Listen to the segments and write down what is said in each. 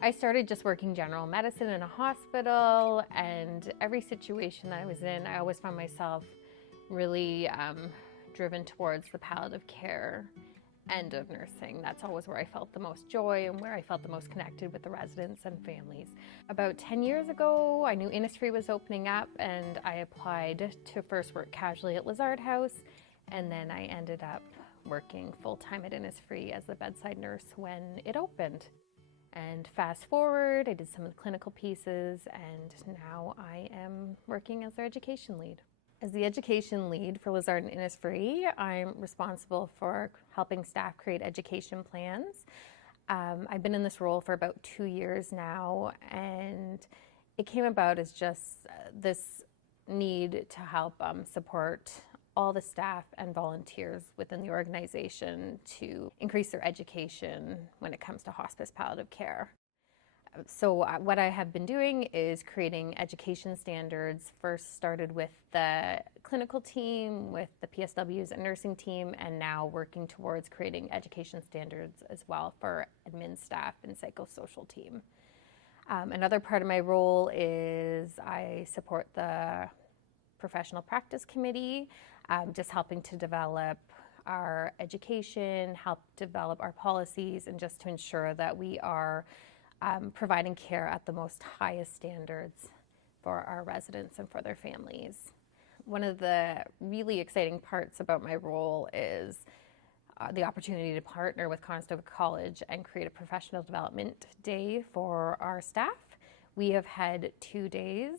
I started just working general medicine in a hospital, and every situation that I was in, I always found myself really driven towards the palliative care end of nursing. That's always where I felt the most joy and where I felt the most connected with the residents and families. About 10 years ago, I knew Innisfree was opening up, and I applied to first work casually at Lazard House, and then I ended up working full-time at Innisfree as the bedside nurse when it opened. And fast forward, I did some of the clinical pieces, and now I am working as their education lead. As the education lead for Lazard and Innisfree, I'm responsible for helping staff create education plans. I've been in this role for about 2 years now, and it came about as just this need to help support all the staff and volunteers within the organization to increase their education when it comes to hospice palliative care. So what I have been doing is creating education standards. First started with the clinical team, with the PSWs and nursing team, and now working towards creating education standards as well for admin staff and psychosocial team. Another part of my role is I support the professional practice committee, just helping to develop our education, help develop our policies, and just to ensure that we are providing care at the most highest standards for our residents and for their families. One of the really exciting parts about my role is the opportunity to partner with Conestoga College and create a professional development day for our staff. We have had 2 days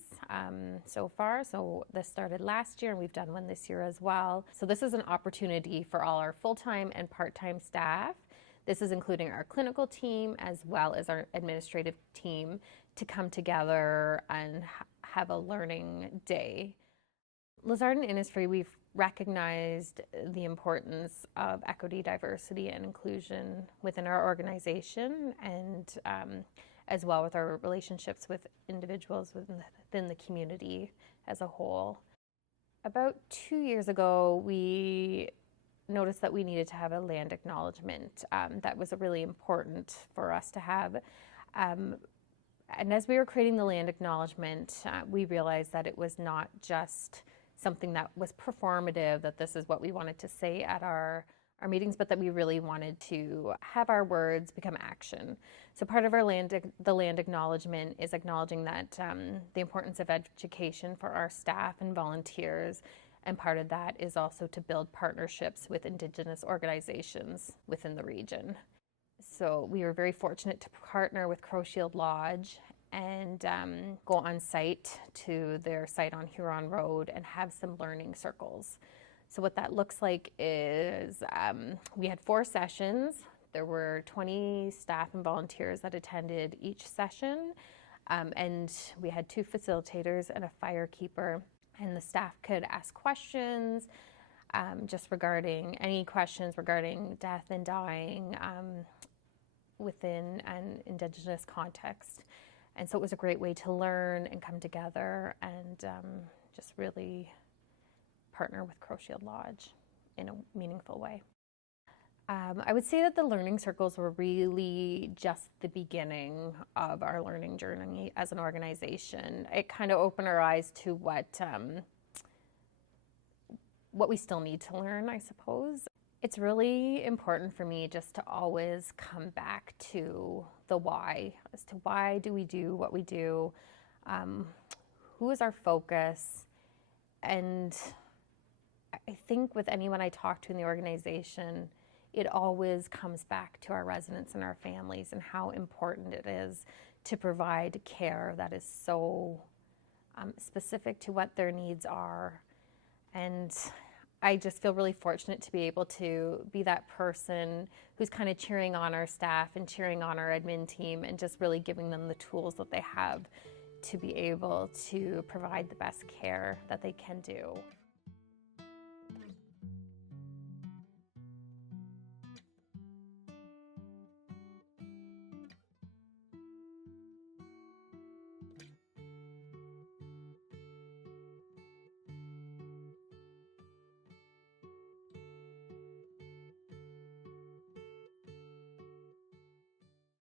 so far. So this started last year, and we've done one this year as well. So this is an opportunity for all our full-time and part-time staff. This is including our clinical team as well as our administrative team to come together and have a learning day. Lazard and Innisfree, we've recognized the importance of equity, diversity, and inclusion within our organization, and as well with our relationships with individuals within the community as a whole. About 2 years ago, we noticed that we needed to have a land acknowledgement. That was really important for us to have. And as we were creating the land acknowledgement, we realized that it was not just something that was performative, that this is what we wanted to say at our meetings, but that we really wanted to have our words become action. So part of our the land acknowledgement is acknowledging that the importance of education for our staff and volunteers, and part of that is also to build partnerships with Indigenous organizations within the region. So we were very fortunate to partner with Crowshield Lodge and go on site to their site on Huron Road and have some learning circles. So what that looks like is we had 4 sessions. There were 20 staff and volunteers that attended each session, and we had 2 facilitators and a firekeeper, and the staff could ask questions just regarding any questions regarding death and dying within an Indigenous context. And so it was a great way to learn and come together and just really partner with Crowshield Lodge in a meaningful way. I would say that the learning circles were really just the beginning of our learning journey as an organization. It kind of opened our eyes to what we still need to learn, I suppose. It's really important for me just to always come back to the why, as to why do we do what we do, who is our focus, and I think with anyone I talk to in the organization, it always comes back to our residents and our families and how important it is to provide care that is so specific to what their needs are. And I just feel really fortunate to be able to be that person who's kind of cheering on our staff and cheering on our admin team and just really giving them the tools that they have to be able to provide the best care that they can do.